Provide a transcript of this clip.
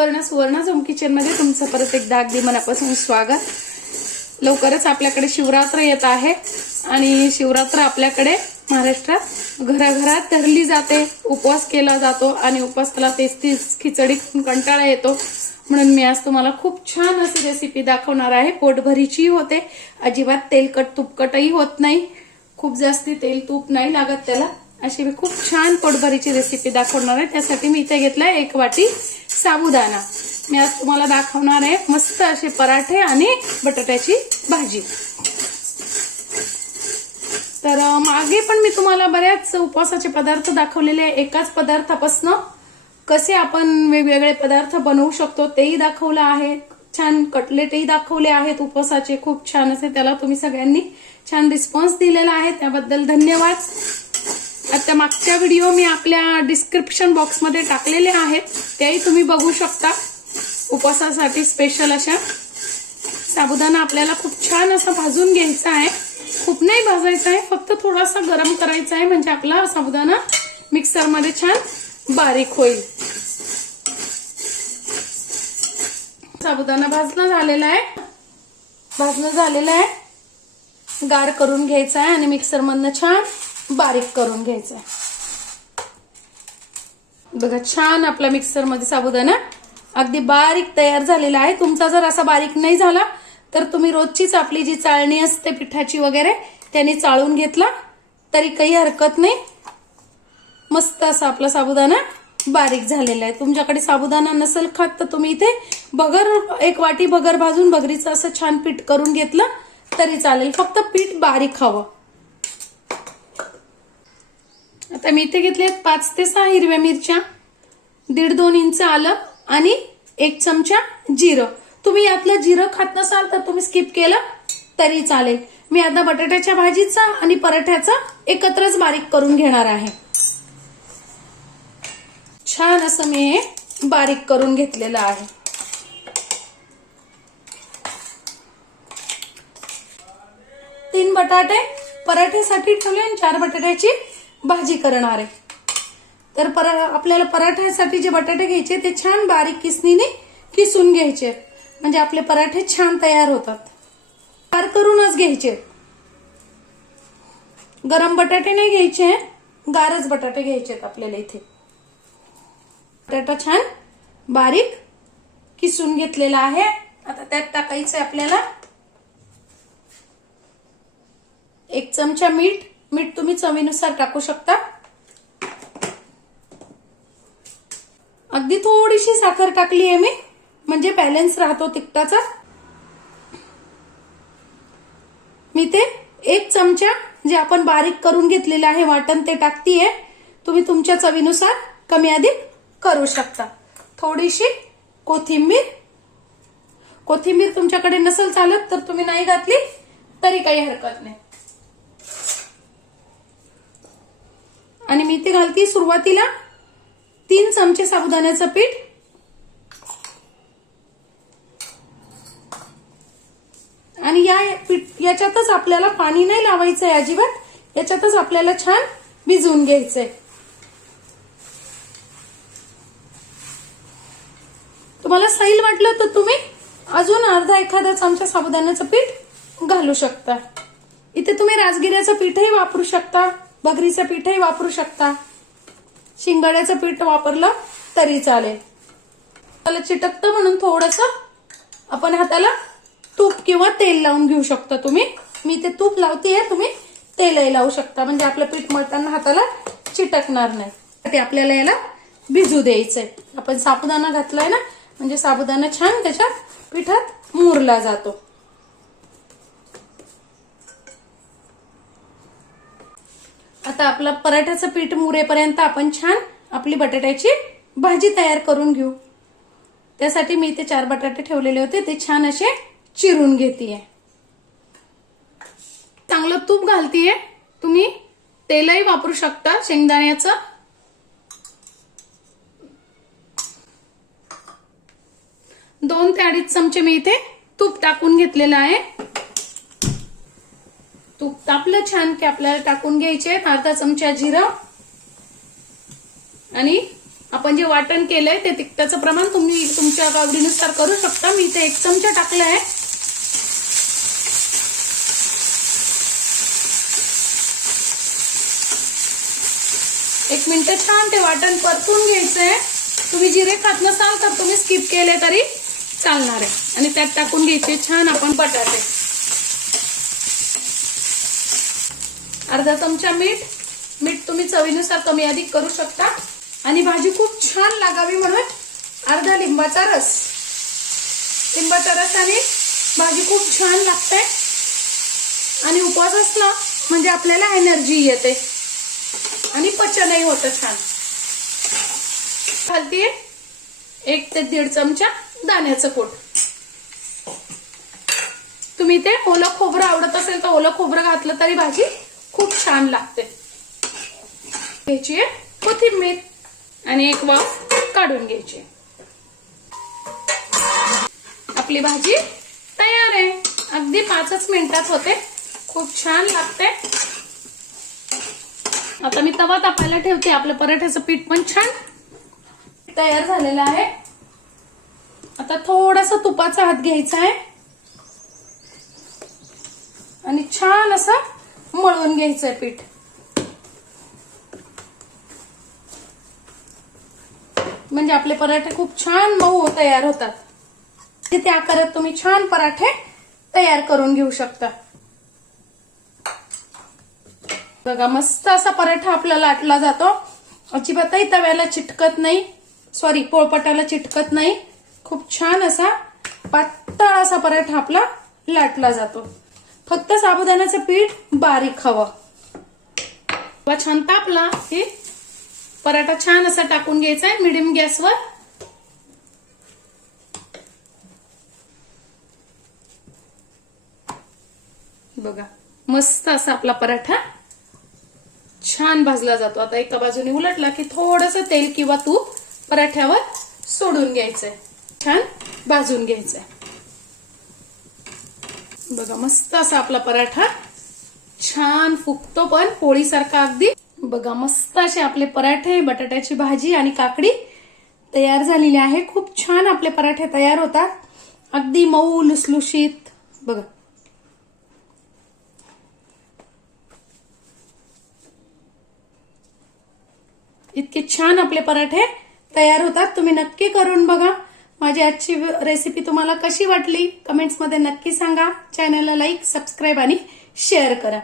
सुवर्ण zone kitchen मध्ये तुमचं परत एकदा अगदी मनापासून स्वागत। लवकरच आपल्याकडे शिवरात्र येत आहे आणि शिवरात्र आपल्याकडे महाराष्ट्रात घराघरात धरली जाते, उपवास केला जातो आणि उपवासाला तेच खिचडी कंटाळा येतो। म्हणून मी आज तुम्हाला खूप छान अशी रेसिपी दाखवणार आहे। पोटभरीची होते, अजिबात तेलकट तुपकटही होत नाही, खूप जास्ती तेल तूप नाही लागत त्याला। अशी मी खूप छान पोटभरीची रेसिपी दाखवणार आहे। त्यासाठी मी इथे घेतलाय 1 वाटी साबुदाणा। मी आज तुम्हाला दाखवणार आहे मस्त असे पराठे आणि बटाट्याची भाजी। तर मागे पण मी तुम्हाला बऱ्याच उपवासाचे पदार्थ दाखवलेले आहे। एकाच पदार्थापासून कसे आपण वेगवेगळे पदार्थ बनवू शकतो तेही दाखवलं आहे। छान कटलेटही दाखवले आहेत उपवासाचे, खूप छान असे। त्याला तुम्ही सगळ्यांनी छान रिस्पॉन्स दिलेला आहे, त्याबद्दल धन्यवाद। आता मागच्या व्हिडिओ मी आपल्या डिस्क्रिप्शन बॉक्स मध्ये टाकलेले आहेत, तेही तुम्ही बघू शकता। उपवासासाठी स्पेशल अशा साबुदाणा आपल्याला खूप छान असा भाजून घ्यायचा आहे। खूप नाही भाजायचा आहे, फक्त थोडासा गरम करायचा आहे, म्हणजे आपला साबुदाणा मिक्सर मध्ये छान बारीक होईल। साबुदाणा भाजणं झालेला आहे, गार करून घ्यायचा आहे आणि मिक्सर मधनं छान बारीक करून घ्यायचा आहे। बघा छान आपला मिक्सर मध्ये साबुदाणा अगदी बारीक तयार झालेला आहे। तुमचा जर असा बारीक नाही झाला तर तुम्ही रोजचीच आपली जी चाळणी असते पिठाची वगैरे त्याने चाळून घेतला तरी काही हरकत नाही। मस्त असा आपला साबुदाणा बारीक झालेला आहे। तुमच्याकडे साबुदाणा नसेल खात तर तुम्ही इथे भगर 1 वाटी भगर भाजून भगरीचं असं छान पीठ करून घेतलं तरी चालेल, फक्त पीठ बारीक हवं। आता मी इथे घेतले 5 ते 6 हिरव्या मिरच्या, 1.5-2 इंच आलं आणि 1 चमचा जिरं। तुम्ही यातलं जिरं खात नसाल तर तुम्ही स्किप केलं तरी चालेल। मी आता बटाट्याच्या भाजीचा आणि पराठ्याचा एकत्रच बारीक करून घेणार आहे। छान असं मी हे बारीक करून घेतलेलं आहे। तीन बटाटे पराठ्यासाठी ठेवले आणि 4 बटाट्याची भाजी करणार आहे। तर आपल्याला पराठ्यासाठी जे बटाटे घ्यायचे ते छान बारीक किसणीने किसून घ्यायचे, म्हणजे आपले पराठे छान तयार होतात। गार करूनच घ्यायचे, गरम बटाटे नाही घ्यायचे, गारच बटाटे घ्यायचे आपल्याला। इथे बटाटा छान बारीक किसून घेतलेला आहे। आता त्यात टाकायचं आपल्याला 1 चमचा मीठ तुम्ही चवीनुसार टाकू शकता। अगदी थोडीशी साखर टाकली आहे मी, म्हणजे बॅलन्स राहतो तिखटाचा। मी ते 1 चमचा जे आपण बारीक करून घेतलेलं आहे वाटण ते टाकतीये। तुम्ही तुमच्या चवीनुसार कमी अधिक करू शकता। थोडीशी कोथिंबीर तुमच्याकडे नसेल चालत तर तुम्ही नाही घातली तरी काही हरकत नाही। आणि मी ते घालते सुरुवातीला 3 चमचे साबुदाण्याचं पीठ, आणि याच्यातच आपल्याला पाणी नाही लावायचं आहे अजिबात, याच्यातच आपल्याला छान भिजवून घ्यायचंय। तुम्हाला सैल वाटलं तर तुम्ही अजून अर्धा चमचा साबुदाण्याचं पीठ घालू शकता। इथे तुम्ही राजगिऱ्याचं पीठही वापरू शकता, भगरीचं पीठही वापरू शकता, शिंगाड्याचं पीठ वापरलं तरी चालेल। त्याला चिटकतं म्हणून थोडंसं आपण हाताला तूप किंवा तेल लावून घेऊ शकता तुम्ही। मी ते तूप लावतेय, तुम्ही तेलही लावू शकता, म्हणजे आपलं पीठ मळताना हाताला चिटकणार नाही। ते आपल्याला याला भिजू द्यायचंय। आपण साबुदाणा घातलाय ना, म्हणजे साबुदाणा छान त्याच्या पिठात मुरला जातो। आता आपलं पराठ्याचं पीठ मुरेपर्यंत आपण छान आपली बटाट्याची भाजी तयार करून घेऊ। त्यासाठी मी इथे 4 बटाटे ठेवलेले होते, ते छान असे चिरून घेतेय। चांगलं तूप घालतीये, तुम्ही तेलही वापरू शकता शेंगदाण्याचं। 2 ते 2.5 चमचे मी इथे तूप टाकून घेतलेलं आहे। तूप तापलं छान की आपल्याला टाकून घ्यायचे अर्धा चमचा जिरं आणि आपण जे वाटण केलंय ते तिखटाचं प्रमाण तुम्ही तुमच्या आवडीनुसार करू शकता. मी इथे 1 चमचा टाकलं आहे. एक मिनिट छान ते वाटण परतून घ्यायचंय. तुम्ही जिरे खात नसाल तर तुम्ही स्किप केले तरी चालणार आहे. आणि त्यात टाकून घ्यायचे छान आपण बटाटे. अर्धा चमचा मीठ तुम्ही चवीनुसार कमी अधिक करू शकता. आणि भाजी खूप छान लागावी म्हणून अर्धा लिंबाचा रस. लिंबाच्या रसाने भाजी खूप छान लागते. आणि उपवास असला म्हणजे आपल्याला एनर्जी येते आणि पचनही होतं छान. घालतीये 1 ते 1.5 चमचा दाण्याचं कूट. तुम्ही ते ओलं खोबरं आवडत असेल तर ओलं खोबरं घातलं तरी भाजी खूप छान लागते. घ्यायची कोथिंबीर आणि 1 वाफ काढून घ्यायची. आपली भाजी तयार आहे. अगदी 5च मिनिटात होते. खूप छान लागते. आता मी तवा तापायला ठेवते. आपलं पराठ्याचं पीठ पण छान तयार झालेलं आहे. आता थोडासा तुपाचा हात घ्यायचा आहे आणि छान असं मळून घ्यायचंय पीठ. म्हणजे आपले पराठे खूप छान मऊ तयार होतात. त्या आकारात तुम्ही छान पराठे तयार करून घेऊ शकता. बघा मस्त असा पराठा आपला लाटला जातो. अजिबातही तव्याला चिटकत नाही, सॉरी पोळपाटाला चिटकत नाही. खूप छान असा पातळ असा पराठा आपला लाटला जातो. फक्त साबुदाण्याचं पीठ बारीक हवं. छान तापला की पराठा छान असा टाकून घ्यायचा आहे मिडियम गॅसवर. बघा मस्त असा आपला पराठा छान भाजला जातो. आता एका बाजूने उलटला की थोडंसं तेल किंवा तूप पराठ्यावर सोडून घ्यायचंय. छान भाजून घ्यायचंय. बघा मस्त असा आपला पराठा छान फुगतो पण पोळीसारखा अगदी. बघा मस्त असे आपले पराठे, बटाट्याची भाजी आणि काकडी तयार झालेली आहे. खूप छान आपले पराठे तयार होतात. अगदी मऊ लुसलुशीत. बघा इतके छान आपले पराठे तयार होतात. तुम्ही नक्की करून बघा. माझी आजची रेसिपी तुम्हाला कशी वाटली कमेंट्समध्ये नक्की सांगा. चॅनलला लाईक, सबस्क्राईब आणि शेअर करा.